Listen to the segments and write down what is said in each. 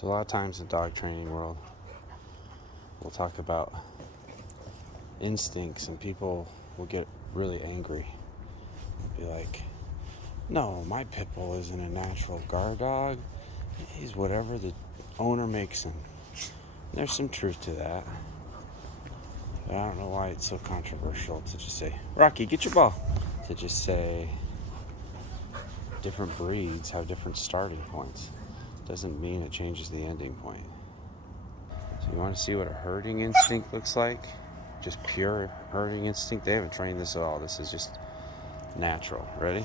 So a lot of times in dog training world, we'll talk about instincts, and people will get really angry. Be like, no, my pit bull isn't a natural guard dog. He's whatever the owner makes him. There's some truth to that. But I don't know why it's so controversial to just say, Rocky, get your ball. To just say different breeds have different starting points. Doesn't mean it changes the ending point. So you want to see what a herding instinct looks like? Just pure herding instinct. They haven't trained this at all. This is just natural. Ready?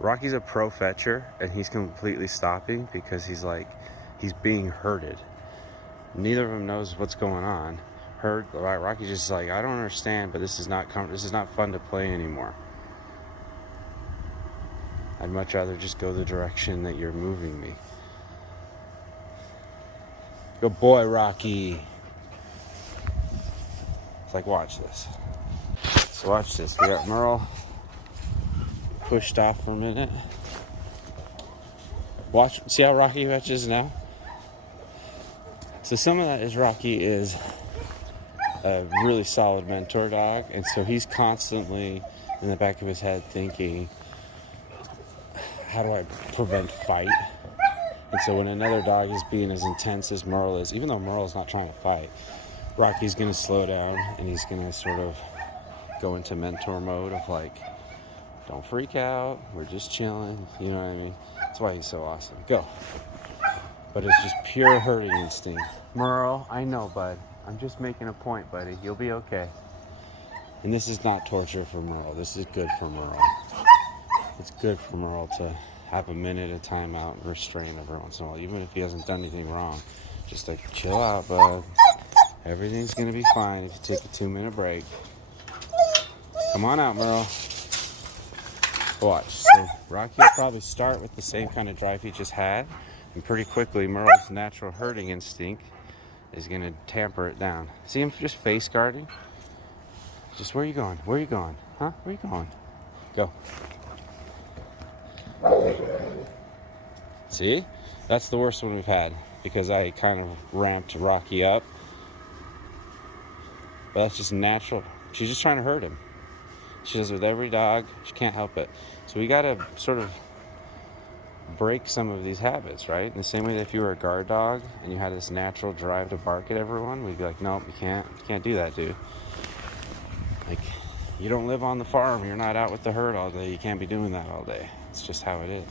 Rocky's a pro fetcher, and he's completely stopping because he's being herded. Neither of them knows what's going on. Rocky's just like, I don't understand, but this is not fun to play anymore. I'd much rather just go the direction that you're moving me. Good boy, Rocky. It's like, watch this. So watch this. We got Merle pushed off for a minute. Watch, see how Rocky fetches now? So some of that is Rocky is a really solid mentor dog, and so he's constantly in the back of his head thinking, how do I prevent fight? And so when another dog is being as intense as Merle is, even though Merle's not trying to fight, Rocky's going to slow down, and he's going to sort of go into mentor mode of like, don't freak out, we're just chilling, you know what I mean? That's why he's so awesome. Go. But it's just pure herding instinct. Merle, I know, bud. I'm just making a point, buddy. You'll be okay. And this is not torture for Merle. This is good for Merle. It's good for Merle to have a minute of time out and restrain every once in a while, even if he hasn't done anything wrong. Just like, chill out, bud. Everything's gonna be fine if you take a 2-minute break. Come on out, Merle. Watch. So Rocky will probably start with the same kind of drive he just had, and pretty quickly Merle's natural herding instinct is gonna tamper it down. See him just face guarding? Just, where are you going? Where are you going? Huh? Where are you going? Go. See? That's the worst one we've had, because I kind of ramped Rocky up. But that's just natural. She's just trying to hurt him. She does it with every dog. She can't help it. So we gotta sort of break some of these habits, right? In the same way that if you were a guard dog and you had this natural drive to bark at everyone, we'd be like, nope, you can't do that, dude. Like, you don't live on the farm, you're not out with the herd all day, you can't be doing that all day. It's just how it is.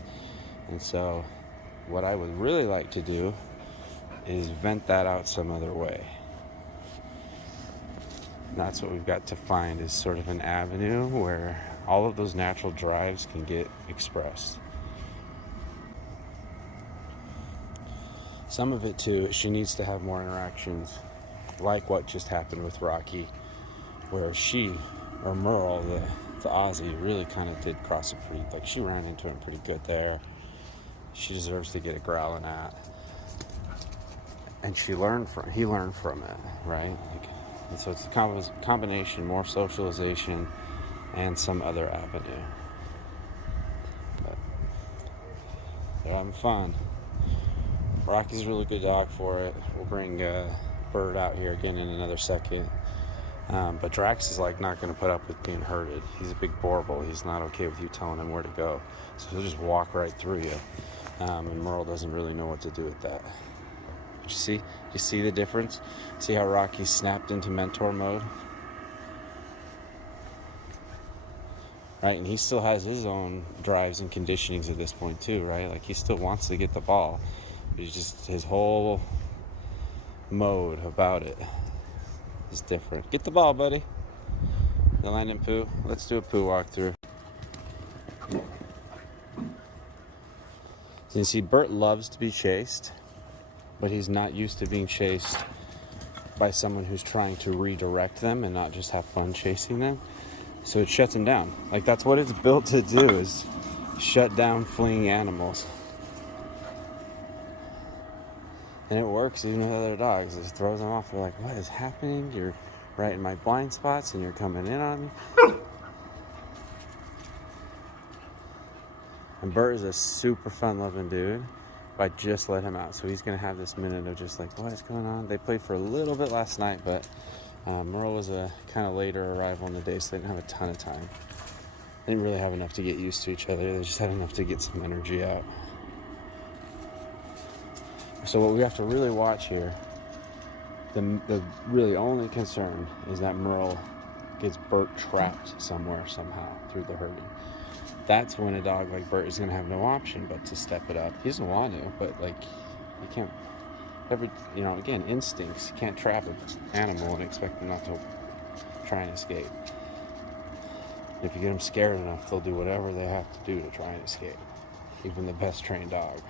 And so what I would really like to do is vent that out some other way. And that's what we've got to find, is sort of an avenue where all of those natural drives can get expressed. Some of it too, she needs to have more interactions, like what just happened with Rocky, where she, or Merle, the Aussie, really kind of did cross a pretty, like, she ran into him pretty good there. She deserves to get a growling at. And he learned from it, right? And so it's a combination, more socialization and some other avenue. But they're having fun. Rocky's a really good dog for it. We'll bring Burt out here again in another second. But Drax is like not going to put up with being herded. He's a big borbal. He's not okay with you telling him where to go. So he'll just walk right through you. And Merle doesn't really know what to do with that. But you see the difference? See how Rocky snapped into mentor mode? Right, and he still has his own drives and conditionings at this point too, right? Like, he still wants to get the ball. He's just, his whole mode about it is different. Get the ball, buddy. The land and poo. Let's do a poo walkthrough. So you see, Burt loves to be chased, but he's not used to being chased by someone who's trying to redirect them and not just have fun chasing them. So it shuts him down. Like, that's what it's built to do, is shut down fleeing animals. And it works even with other dogs. It just throws them off. They're like, what is happening? You're right in my blind spots and you're coming in on me. And Burt is a super fun-loving dude. I just let him out, so he's going to have this minute of just like, what is going on? They played for a little bit last night, but Merle was a kind of later arrival in the day, so they didn't have a ton of time. They didn't really have enough to get used to each other. They just had enough to get some energy out. So what we have to really watch here, the really only concern is that Merle gets Burt trapped somewhere, somehow, through the herding. That's when a dog like Burt is going to have no option but to step it up. He doesn't want to, but like, you can't again, instincts. You can't trap an animal and expect them not to try and escape. If you get them scared enough, they'll do whatever they have to do to try and escape. Even the best trained dog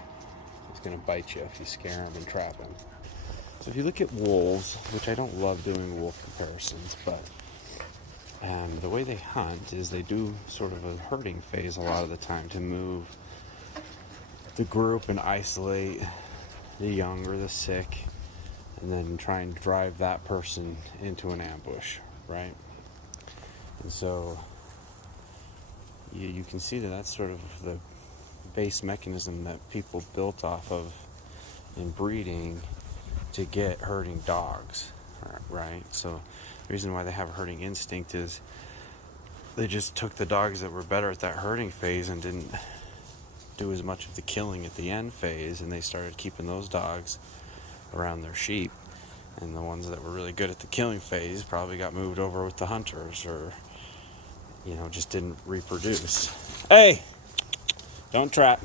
is going to bite you if you scare them and trap them. So if you look at wolves, which I don't love doing wolf comparisons, but the way they hunt is they do sort of a herding phase a lot of the time to move the group and isolate the young or the sick, and then try and drive that person into an ambush, right? And so you can see that that's sort of the base mechanism that people built off of in breeding to get herding dogs, right? So the reason why they have a herding instinct is they just took the dogs that were better at that herding phase and didn't do as much of the killing at the end phase, and they started keeping those dogs around their sheep. And the ones that were really good at the killing phase probably got moved over with the hunters, or just didn't reproduce. Hey, don't trap.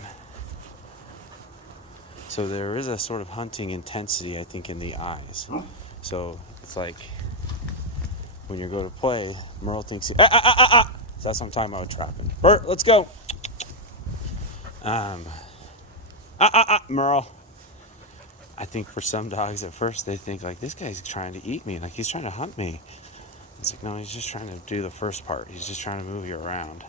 So there is a sort of hunting intensity, I think, in the eyes. So it's like when you go to play, Merle thinks, So that's what I'm talking about with trapping. Burt, let's go. Merle. I think for some dogs at first they think like, this guy's trying to eat me, like he's trying to hunt me. It's like, no, he's just trying to do the first part. He's just trying to move you around.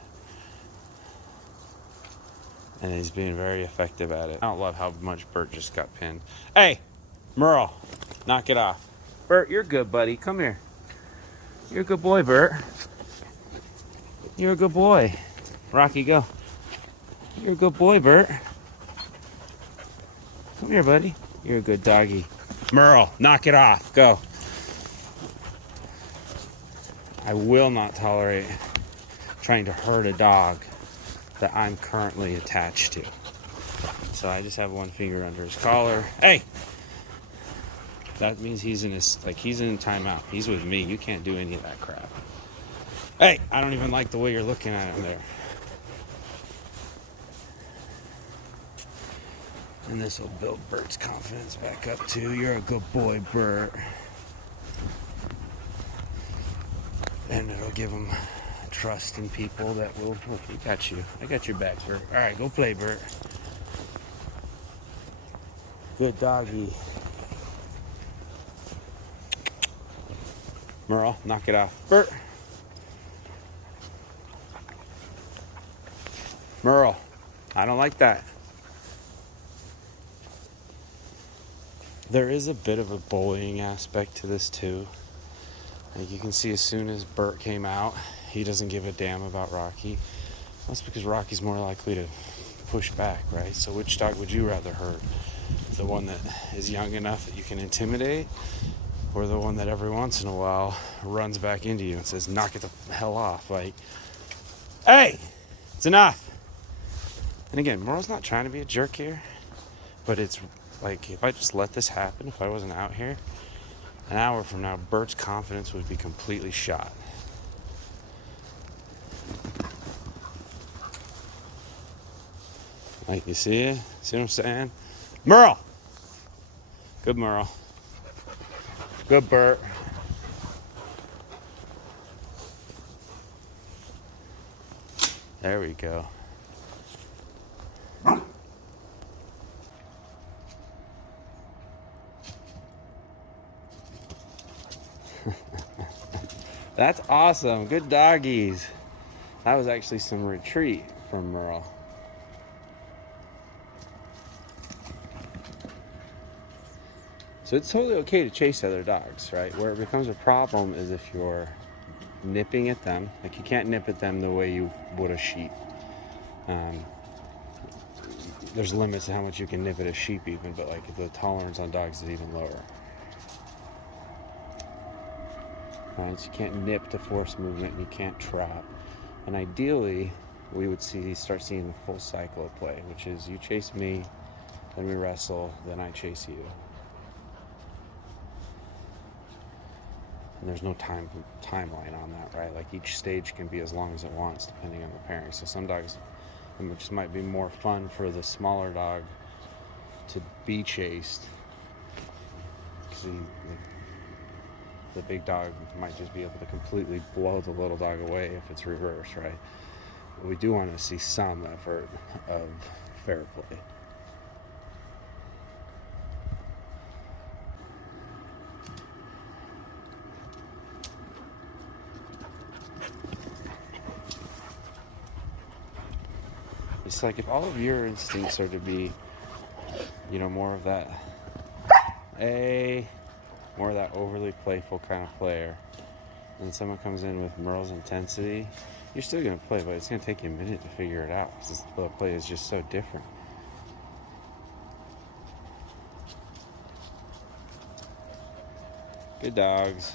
And he's being very effective at it. I don't love how much Burt just got pinned. Hey, Merle, knock it off. Burt, you're good, buddy. Come here. You're a good boy, Burt. You're a good boy. Rocky, go. You're a good boy, Burt. Come here, buddy. You're a good doggy. Merle, knock it off. Go. I will not tolerate trying to hurt a dog that I'm currently attached to. So I just have one finger under his collar. Hey! That means he's in timeout. He's with me. You can't do any of that crap. Hey! I don't even like the way you're looking at him there. And this will build Burt's confidence back up too. You're a good boy, Burt. And it'll give him trust in people that will, we got you. I got your back, Burt. All right, go play, Burt. Good doggy. Merle, knock it off. Burt. Merle, I don't like that. There is a bit of a bullying aspect to this too. Like you can see as soon as Burt came out, he doesn't give a damn about Rocky. That's because Rocky's more likely to push back, right? So which dog would you rather hurt? The one that is young enough that you can intimidate, or the one that every once in a while runs back into you and says, knock it the hell off. Like, hey, it's enough. And again, Merle's not trying to be a jerk here, but it's like, if I just let this happen, if I wasn't out here, an hour from now, Burt's confidence would be completely shot. Like, you see it? See what I'm saying? Merle! Good Merle. Good Burt. There we go. That's awesome. Good doggies. That was actually some retreat from Merle. So it's totally okay to chase other dogs, right? Where it becomes a problem is if you're nipping at them. Like, you can't nip at them the way you would a sheep. there's limits to how much you can nip at a sheep even, but like the tolerance on dogs is even lower. Right, so you can't nip to force movement, and you can't trap. And ideally, we would start seeing the full cycle of play, which is you chase me, then we wrestle, then I chase you. And there's no timeline on that, right? Like each stage can be as long as it wants, depending on the pairing. So some dogs, it just might be more fun for the smaller dog to be chased, because the big dog might just be able to completely blow the little dog away if it's reversed, right? But we do want to see some effort of fair play. It's like if all of your instincts are to be, more of that, more of that overly playful kind of player, and someone comes in with Merle's intensity, you're still going to play, but it's going to take you a minute to figure it out, because the play is just so different. Good dogs.